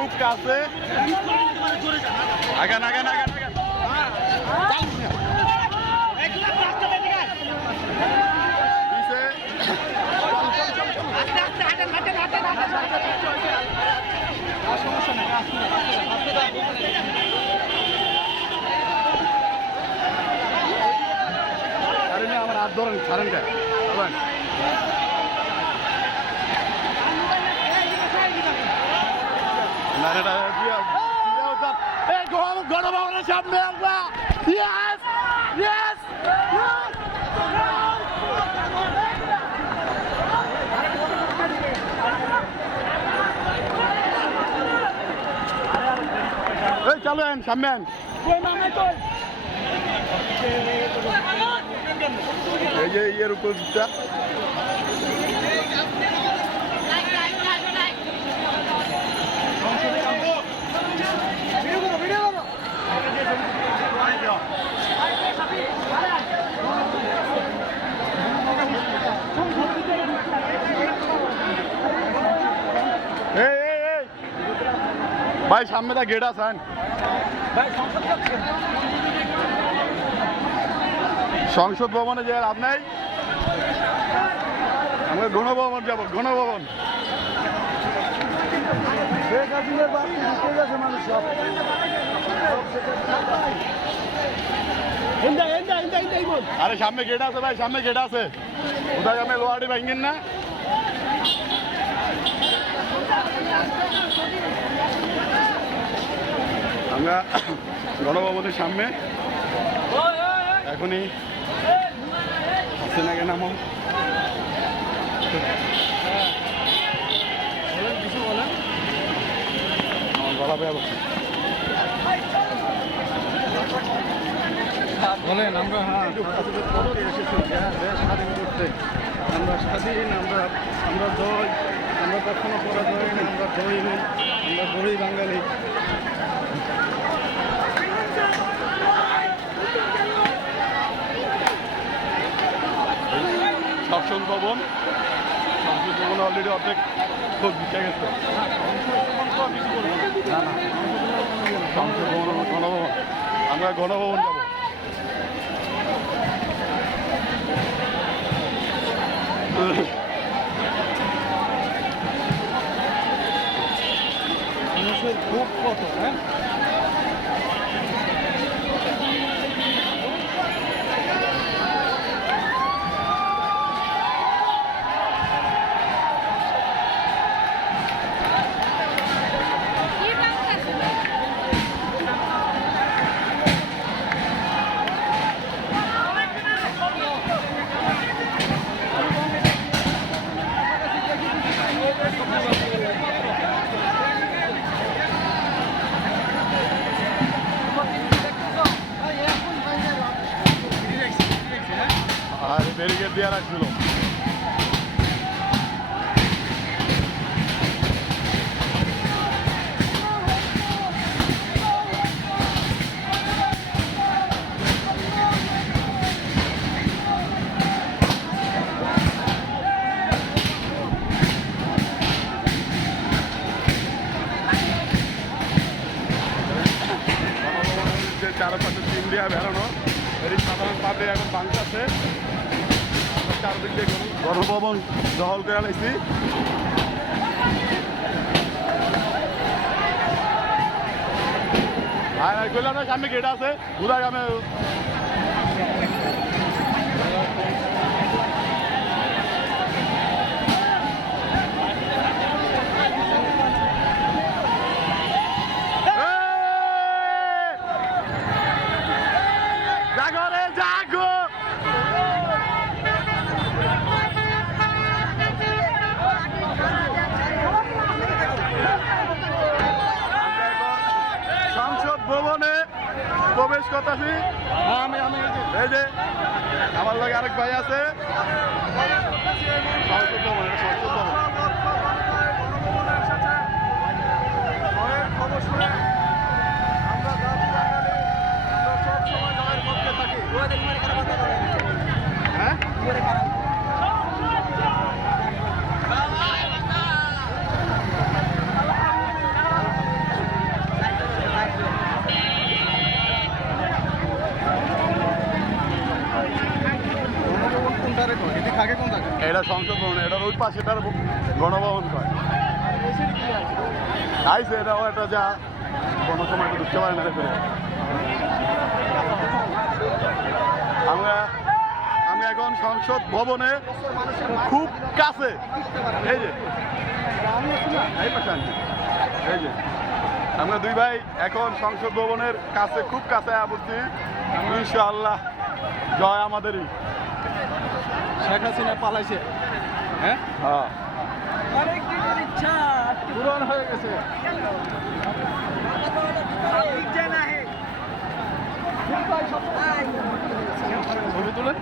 খুব কাছে। আগান আগান আগান আগান। আমার হাত ধরেন ছাড়েন কে গণভবনের সামনে আমরা চলেন সামনে এই যে ইয়ের উপর ভাই সামনে তা গেট আছেন সংসদ ভবনে যে লাভ নাই আমরা গণভবন যাবো গণভবন আরে সামনে গেট আছে ভাই সামনে গেট আছে কোথায় আমি লোহাটি ভাঙেন না আমরা গণভবনের সামনে এখনই হাসিনাকে নামো কিছু বলেন আমার গলা বেয়া বলেন আমরা দেশ স্বাধীন করতে আমরা স্বাধীন আমরা দই আমরা কখনো পরাজয় নেই আমরা দই নেই আমরা দই বাঙালি সংসদ ভবন অলরেডি অর্ধেক খুব দিতে গেছে না না সংসদ ভবন গণভবন আমরা গণভবন যাব মানুষের খুব কত হ্যাঁ ব্যারিকেড দিয়ে রাখছিল চারপাশে টিম দেওয়া বেরোনো এর সাধারণ পাবলিক এখন বাংলাদেশে চারদিক দিয়ে গণভবন দখল করে লাইছি আর কইলাম না সামনে গেট আছে ঘুরা গ্রামে ভবনে প্রবেশ করতেছি আমি এই যে আমার লগে আরেক ভাই আছে সংসদ ভবন ওই পাশেটার গণভবন কয় আইসে এটাও একটা যা কোনো সময় ঢুকতে পারে না রে। আমরা আমি এখন সংসদ ভবনে খুব কাছে এই যে এই যে আমরা দুই ভাই এখন সংসদ ভবনের কাছে খুব কাছে পড়ছি ইনশাআল্লাহ জয় আমাদেরই। শেখ হাসিনা পালাইছে হ্যাঁ হ্যাঁ পূরণ হয়ে গেছে ছবি তুলে